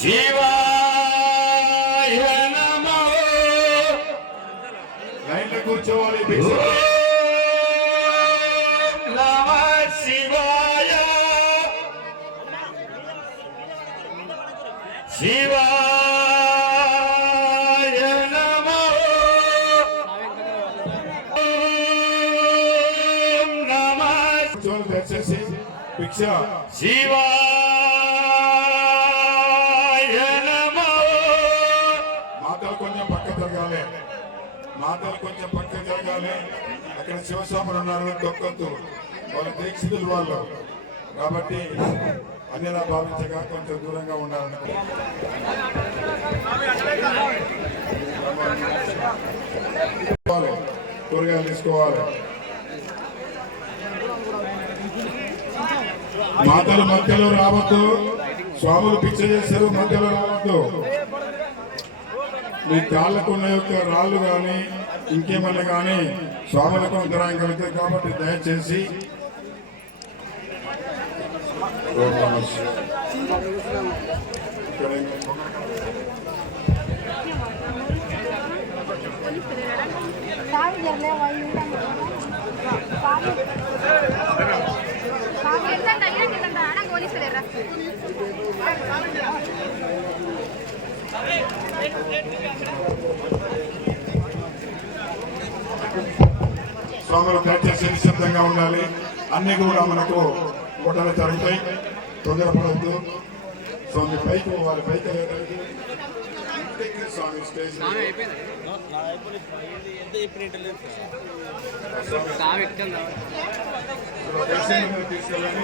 శివాయ నమో. లైన్లో కూర్చోవాలి. నమ శివాయ శివాయ నమో. నమ దయచేసి భిక్ష. శివాయ నమో. మాతలు కొంచెం పక్క జరగాలి. మాతలు కొంచెం పక్క జరగాలి. అక్కడ శివస్వాములు ఉన్నారు, దొక్కొద్దు. వాళ్ళ దీక్షితులు వాళ్ళు కాబట్టి అన్నిలా భావించగా కొంచెం దూరంగా ఉండాలి. కూరగాయలు తీసుకోవాలి. మాతలు మధ్యలో రావద్దు. స్వాములు పిచ్చ చేశారు, మధ్యలో రావద్దు. మీ కాళ్ళకు ఉన్న యొక్క రాళ్ళు కానీ ఇంకేమన్నా కానీ స్వాములకు అంతరాయం కలుగుతాయి కాబట్టి దయచేసి స్వాములు దయచేసి నిశ్శబ్దంగా ఉండాలి. అన్ని కూడా మనకు ఫోటోలు జరుగుతాయి. తొందరపడద్దు. స్వామి పైకి పోవాలి. పైకి స్వామి స్టేజ్ తీసుకెళ్ళండి.